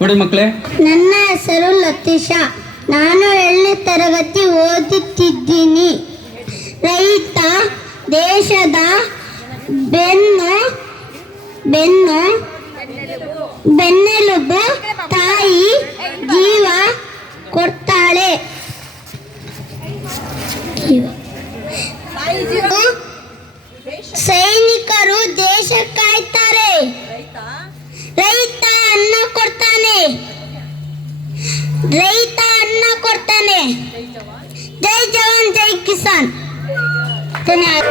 ನೋಡಿ ಮಕ್ಕಳೇ, ನನ್ನ ಹೆಸರು ಲತೀಶಾ. ನಾನು 7ನೇ ತರಗತಿ ಓದುತ್ತಿದ್ದೀನಿ. ರೈತ ದೇಶದ ಬೆನ್ನೆಲುಬು. ತಾಯಿ ಜೀವ ಕೊಡ್ತಾಳೆ. ಸೈನಿಕರು ದೇಶ ಕಾಯ್ತಾರೆ. ರೈತ ಅನ್ನ ಕೊಡ್ತಾನೆ. ಜೈ ಜವಾನ್ ಜೈ ಕಿಸಾನ್. ಧನ್ಯವಾದ.